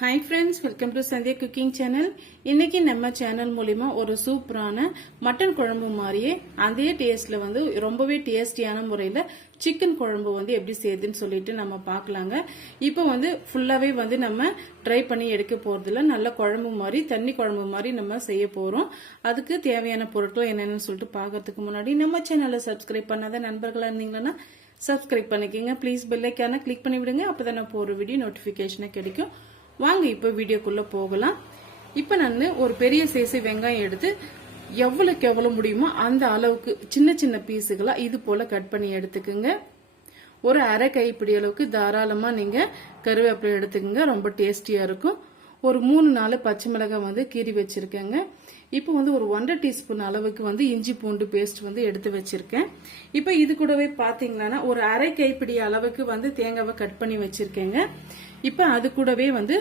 Hi friends welcome to Sandhya cooking channel இன்னைக்கு நம்ம channel மூலிமா ஒரு சூப்பரான மட்டன் குழம்பு மாதிரியே அதே டேஸ்ட்ல வந்து ரொம்பவே டேஸ்டியான முறையில் சிக்கன் குழம்பு வந்து எப்படி செய்யுதுன்னு சொல்லிட்டு நம்ம பார்க்கலாங்க. இப்போ வந்து ஃபுல்லாகவே வந்து நம்ம ட்ரை பண்ணி எடுக்க போகிறதில்ல நல்ல குழம்பு மாதிரி தண்ணி குழம்பு மாதிரி நம்ம செய்ய போகிறோம் அதுக்கு தேவையான பொருட்கள் என்னென்னு சொல்லிட்டு பார்க்கறதுக்கு முன்னாடி நம்ம சேனலை சப்ஸ்கிரைப் பண்ணாத நண்பர்களாக இருந்தீங்கன்னா சப்ஸ்கிரைப் பண்ணிக்கோங்க. ப்ளீஸ் பெல்லைக்கான கிளிக் பண்ணி விடுங்க அப்போ தான் நான் போகிற வீடியோ நோட்டிஃபிகேஷனை கிடைக்கும். வாங்க இப்போ வீடியோக்குள்ளே போகலாம். இப்போ நான் ஒரு பெரிய சைஸு வெங்காயம் எடுத்து எவ்வளோக்கு எவ்வளோ முடியுமோ அந்த அளவுக்கு சின்ன சின்ன பீஸுகளாக இது போல் கட் பண்ணி எடுத்துக்குங்க. ஒரு அரை கைப்பிடி அளவுக்கு தாராளமாக நீங்கள் கருவேப்பிலை எடுத்துக்கோங்க ரொம்ப டேஸ்டியாக இருக்கும். ஒரு மூணு நாலு பச்சை மிளகாய் வந்து கீறி வச்சிருக்கேங்க. இப்போ வந்து ஒரு ஒன்றரை டீஸ்பூன் அளவுக்கு வந்து இஞ்சி பூண்டு பேஸ்ட் வந்து எடுத்து வச்சிருக்கேன். இப்போ இது கூடவே பார்த்தீங்கன்னா ஒரு அரை கைப்பிடி அளவுக்கு வந்து தேங்காவை கட் பண்ணி வச்சிருக்கேங்க. இப்போ அது கூடவே வந்து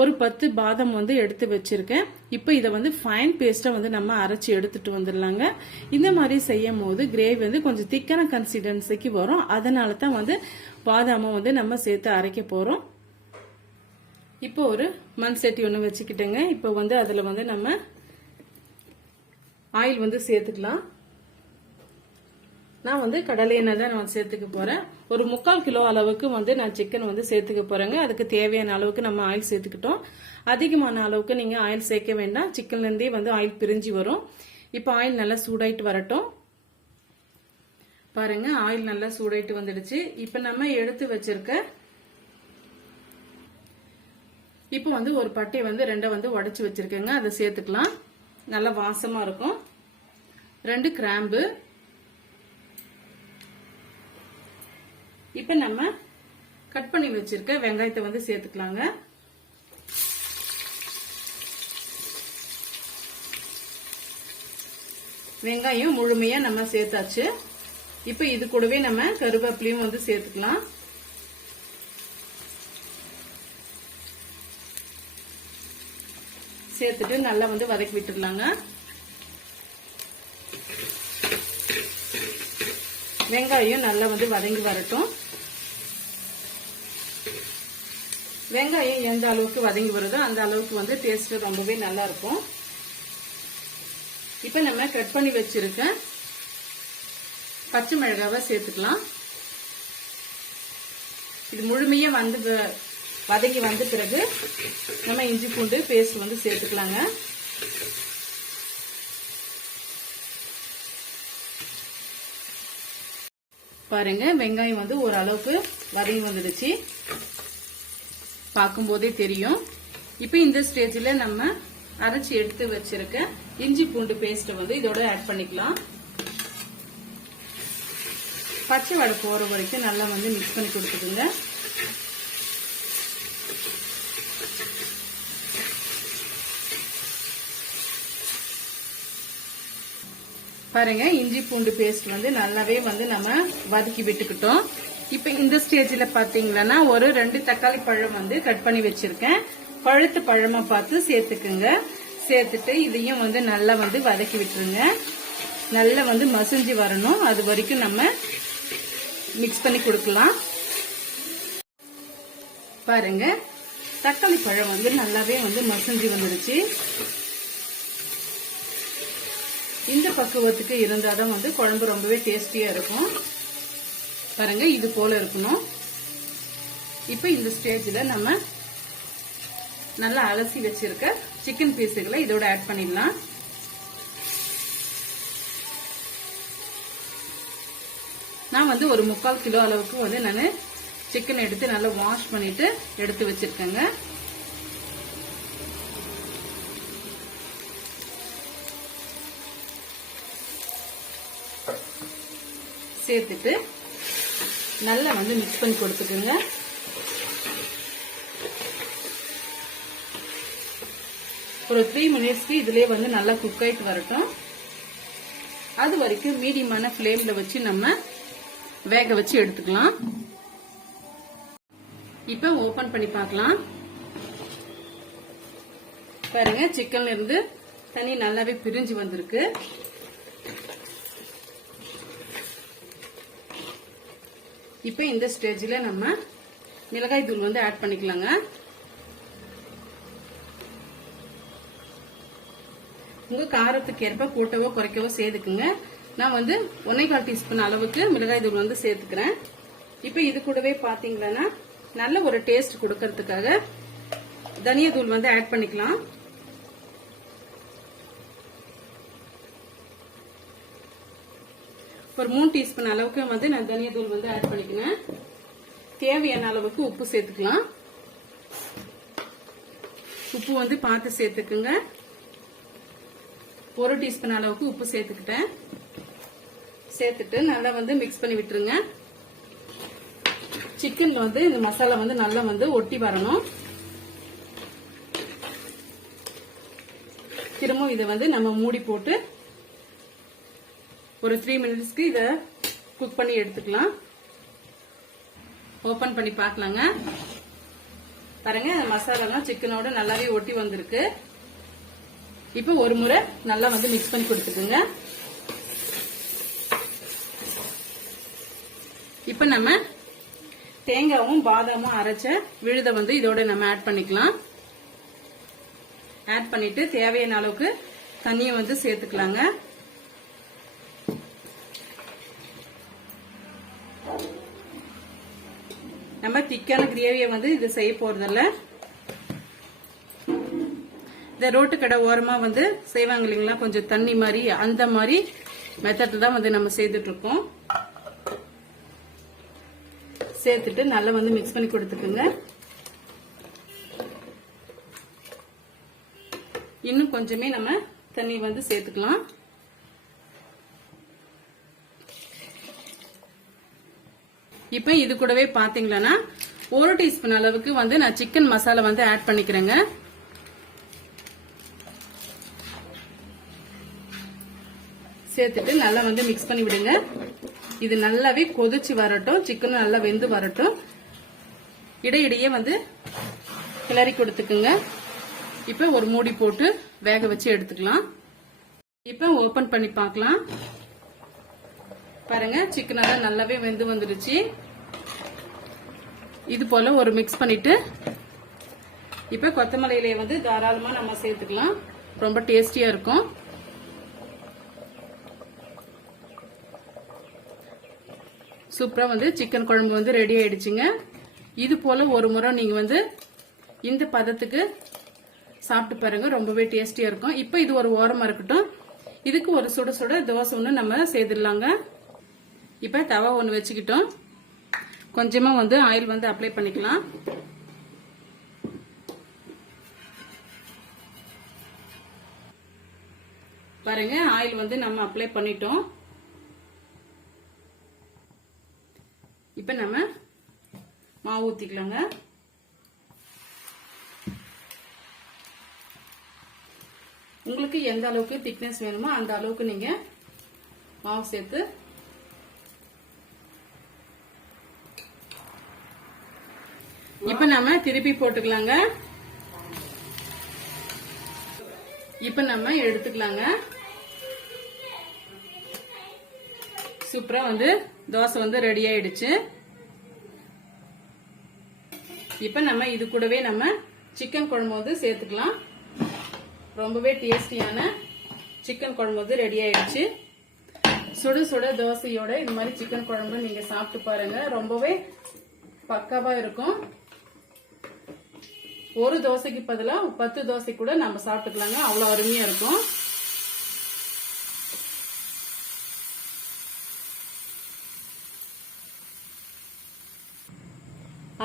ஒரு பத்து பாதம் வந்து எடுத்து வச்சிருக்கேன். இப்போ இதை வந்து ஃபைன் பேஸ்ட்டாக வந்து நம்ம அரைச்சி எடுத்துட்டு வந்துடலாங்க. இந்த மாதிரி செய்யும் போது கிரேவி வந்து கொஞ்சம் திக்கான கன்சிஸ்டன்சிக்கு வரும். அதனால தான் வந்து பாதாமை வந்து நம்ம சேர்த்து அரைக்க போகிறோம் இப்போ ஒரு மண் சட்டி ஒன்று வச்சுக்கிட்டேங்க. இப்போ வந்து அதில் வந்து நம்ம ஆயில் வந்து சேர்த்துக்கலாம். நான் வந்து கடலை எண்ணெய் தான் நான் சேர்த்துக்க போறேன். ஒரு முக்கால் கிலோ அளவுக்கு வந்து நான் சிக்கன் வந்து சேர்த்துக்க போறேங்க. அதுக்கு தேவையான அளவுக்கு நம்ம ஆயில் சேர்த்துக்கிட்டோம். அதிகமான அளவுக்கு நீங்க ஆயில் சேர்க்க வேண்டாம். சிக்கன்ல இருந்தே வந்து ஆயில் பிரிஞ்சு வரும். இப்போ ஆயில் நல்லா சூடாயிட்டு வரட்டும். பாருங்க ஆயில் நல்லா சூடாயிட்டு வந்துடுச்சு. இப்போ நம்ம எடுத்து வச்சிருக்க இப்போ வந்து ஒரு பட்டை வந்து ரெண்டை வந்து உடச்சி வச்சிருக்கேங்க. அதை சேர்த்துக்கலாம். நல்லா வாசமா இருக்கும். ரெண்டு கிராம்பு. இப்ப நம்ம கட் பண்ணி வச்சிருக்க வெங்காயத்தை வந்து சேர்த்துக்கலாங்க. வெங்காயம் முழுமையா நம்ம சேர்த்தாச்சு. இப்ப இது கூடவே நம்ம கருவேப்பிலையும் வந்து சேர்த்துக்கலாம். சேர்த்துட்டு நல்லா வந்து வதக்கி விட்டுடலாங்க. வெங்காயம் நல்லா வந்து வதங்கி வரட்டும். வெங்காயம் எந்த அளவுக்கு வதங்கி வருதோ அந்த அளவுக்கு வந்து டேஸ்ட் ரொம்பவே நல்லா இருக்கும். இப்ப நம்ம கட் பண்ணி வச்சிருக்க பச்சை மிளகாவை சேர்த்துக்கலாம். இது முழுமையா வந்து வதங்கி வந்த பிறகு நம்ம இஞ்சி பூண்டு பேஸ்ட் வந்து சேர்த்துக்கலாங்க. பாருங்க வெங்காயம் வந்து ஓரளவுக்கு வதங்கி வந்துடுச்சு. பார்க்கும்போதே தெரியும். இப்போ இந்த ஸ்டேஜில் நம்ம அரைச்சி எடுத்து வச்சிருக்க இஞ்சி பூண்டு பேஸ்ட்டை வந்து இதோட ஆட் பண்ணிக்கலாம். பச்சை வடை போகிற வரைக்கும் நல்லா வந்து மிக்ஸ் பண்ணி கொடுத்துக்குங்க. பாருங்க இஞ்சி பூண்டு பேஸ்ட் வந்து நல்லாவே வந்து நம்ம வதக்கி விட்டுக்கிட்டோம். இப்ப இந்த ஸ்டேஜ்ல பாத்தீங்கன்னா ஒரு ரெண்டு தக்காளி பழம் வந்து கட் பண்ணி வச்சிருக்கேன். பழுத்து பழமா பார்த்து சேர்த்துக்குங்க. சேர்த்துட்டு இதையும் வந்து நல்லா வந்து வதக்கி விட்டுருங்க. நல்லா வந்து மசிஞ்சு வரணும். அது வரைக்கும் நம்ம மிக்ஸ் பண்ணி கொடுக்கலாம். பாருங்க தக்காளி பழம் வந்து நல்லாவே வந்து மசிஞ்சு வந்துருச்சு. இந்த பக்குவத்துக்கு இருந்தால் தான் வந்து குழம்பு ரொம்பவே டேஸ்டியாக இருக்கும். பாருங்க இது போல இருக்கணும். இப்போ இந்த ஸ்டேஜில் நம்ம நல்லா அலசி வச்சிருக்க சிக்கன் பீஸுகளை இதோட ஆட் பண்ணிடலாம். நான் வந்து ஒரு முக்கால் கிலோ அளவுக்கு வந்து நான் சிக்கன் எடுத்து நல்லா வாஷ் பண்ணிட்டு எடுத்து வச்சிருக்கேங்க. சேர்த்துட்டு நல்லா வந்து மிக்ஸ் பண்ணி கொடுத்துக்குங்க. ஒரு த்ரீ மினிட்ஸ்க்கு இதுலயே வந்து நல்லா குக் ஆயிட்டு வரட்டும். அது வரைக்கும் மீடியமான ஃப்ளேமில் வச்சு நம்ம வேக வச்சு எடுத்துக்கலாம். இப்போ ஓபன் பண்ணி பார்க்கலாம். பாருங்க சிக்கன்ல இருந்து தண்ணி நல்லாவே பிரிஞ்சு வந்திருக்கு. இப்போ இந்த ஸ்டேஜில் நம்ம மிளகாய் தூள் வந்து ஆட் பண்ணிக்கலாங்க. உங்க காரத்துக்கு ஏற்ப கூட்டவோ குறைக்கவோ சேர்த்துக்குங்க நான் வந்து ஒன்னேகால் டீஸ்பூன் அளவுக்கு மிளகாய் தூள் வந்து சேர்த்துக்கிறேன். இப்போ இது கூடவே பார்த்தீங்கன்னா நல்ல ஒரு டேஸ்ட் கொடுக்கறதுக்காக தனியா தூள் வந்து ஆட் பண்ணிக்கலாம். ஒரு மூணு டீஸ்பூன் அளவுக்கு வந்து நான் தனியா தூள் வந்து ஆட் பண்ணிக்கினேன் தேவையான அளவுக்கு உப்பு சேர்த்துக்கலாம். உப்பு வந்து பார்த்து சேர்த்துக்குங்க. ஒரு டீஸ்பூன் அளவுக்கு உப்பு சேர்த்துக்கிட்டேன். சேர்த்துட்டு நல்லா வந்து மிக்ஸ் பண்ணி விட்டுருங்க. சிக்கன்ல வந்து இந்த மசாலா வந்து நல்லா வந்து ஒட்டி வரணும். திரும்பவும் இதை வந்து நம்ம மூடி போட்டு ஒரு த்ரீ மினிட்ஸ்க்கு இதை குக் பண்ணி எடுத்துக்கலாம். ஓபன் பண்ணி பார்க்கலாங்க. பாருங்க மசாலாலாம் சிக்கனோட நல்லாவே ஒட்டி வந்திருக்கு. இப்போ ஒரு முறை நல்லா வந்து மிக்ஸ் பண்ணி கொடுத்துக்குங்க. இப்போ நம்ம தேங்காவும் பாதாமும் அரைச்ச விழுத வந்து இதோட நம்ம ஆட் பண்ணிக்கலாம். ஆட் பண்ணிட்டு தேவையான அளவுக்கு தண்ணியை வந்து சேர்த்துக்கலாங்க. நம்ம திக்கான கிரேவியை வந்து இது செய்ய போறதில்ல. இந்த ரோட்டு கடை ஓரமா வந்து செய்வாங்க இல்லைங்களா? கொஞ்சம் தண்ணி மாதிரி அந்த மாதிரி மெத்தட் தான் வந்து நம்ம செய்துட்டு இருக்கோம் சேர்த்துட்டு நல்லா வந்து மிக்ஸ் பண்ணி கொடுத்துக்குங்க. இன்னும் கொஞ்சமே நம்ம தண்ணி வந்து சேர்த்துக்கலாம். இப்போ இது கூடவே பாத்தீங்கன்னா ஒரு டீஸ்பூன் அளவுக்கு வந்து நான் சிக்கன் மசாலா வந்து ஆட் பண்ணிக்கிறேங்க. சேர்த்துட்டு நல்லா வந்து மிக்ஸ் பண்ணி விடுங்க. இது நல்லாவே கொதிச்சு வரட்டும் சிக்கனும் நல்லா வெந்து வரட்டும். இடையிடையே வந்து கிளறி கொடுத்துக்குங்க. இப்போ ஒரு மூடி போட்டு வேக வச்சு எடுத்துக்கலாம். இப்போ ஓபன் பண்ணி பார்க்கலாம். பாருங்க சிக்கனெல்லாம் நல்லாவே வெந்து வந்துருச்சு. இது போல ஒரு மிக்ஸ் பண்ணிட்டு இப்ப கொத்தமல்லி இலையை வந்து தாராளமா நம்ம சேர்த்துக்கலாம். ரொம்ப டேஸ்டியா இருக்கும். சூப்பரா வந்து சிக்கன் குழம்பு வந்து ரெடி ஆயிடுச்சுங்க. இது போல ஒரு முறை நீங்க வந்து இந்த பதத்துக்கு சாப்பிட்டு பாருங்க ரொம்பவே டேஸ்டியா இருக்கும். இப்போ இது ஒரு ஓரமா இருக்கட்டும். இதுக்கு ஒரு சுட சுட தோசை ஒன்று நம்ம செய்திடலாங்க இப்போ தவா ஒன்று வச்சுக்கிட்டோம். கொஞ்சமா வந்து ஆயில் வந்து அப்ளை பண்ணிக்கலாம். பாருங்க ஆயில் வந்து நம்ம அப்ளை பண்ணிட்டோம். இப்ப நம்ம மாவு ஊத்திக்கலாங்க. உங்களுக்கு எந்த அளவுக்கு திக்னஸ் வேணுமோ அந்த அளவுக்கு நீங்க மாவு சேர்த்து இப்ப நம்ம திருப்பி போட்டுக்கலாங்க. இப்ப நம்ம எடுத்துக்கலாங்க. சூப்பரா வந்து தோசை வந்து ரெடி ஆயிடுச்சு. இப்ப நம்ம இது கூடவே நம்ம சிக்கன் குழம்பு வந்து சேர்த்துக்கலாம். ரொம்பவே டேஸ்டியான சிக்கன் குழம்பு வந்து ரெடி ஆயிடுச்சு. சுட சுட தோசையோட இந்த மாதிரி சிக்கன் குழம்பு நீங்க சாப்பிட்டு பாருங்க. ரொம்பவே பக்காவா இருக்கும். ஒரு தோசைக்கு பதிலாக பத்து தோசை கூட நம்ம சாப்பிட்டுக்கலாங்க. அவ்வளோ அருமையாக இருக்கும்.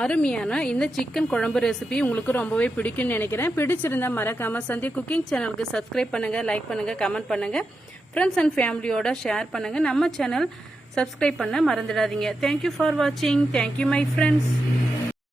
அருமையான இந்த சிக்கன் குழம்பு ரெசிபி உங்களுக்கு ரொம்பவே பிடிக்கும்னு நினைக்கிறேன். பிடிச்சிருந்தா மறக்காம சந்தி குக்கிங் சேனலுக்கு சப்ஸ்கிரைப் பண்ணுங்க லைக் பண்ணுங்க கமெண்ட் பண்ணுங்க. ஃப்ரெண்ட்ஸ் அண்ட் ஃபேமிலியோட ஷேர் பண்ணுங்க. நம்ம சேனல் சப்ஸ்கிரைப் பண்ண மறந்துடாதீங்க. தேங்க்யூ ஃபார் வாட்சிங் தேங்க்யூ மை ஃப்ரெண்ட்ஸ்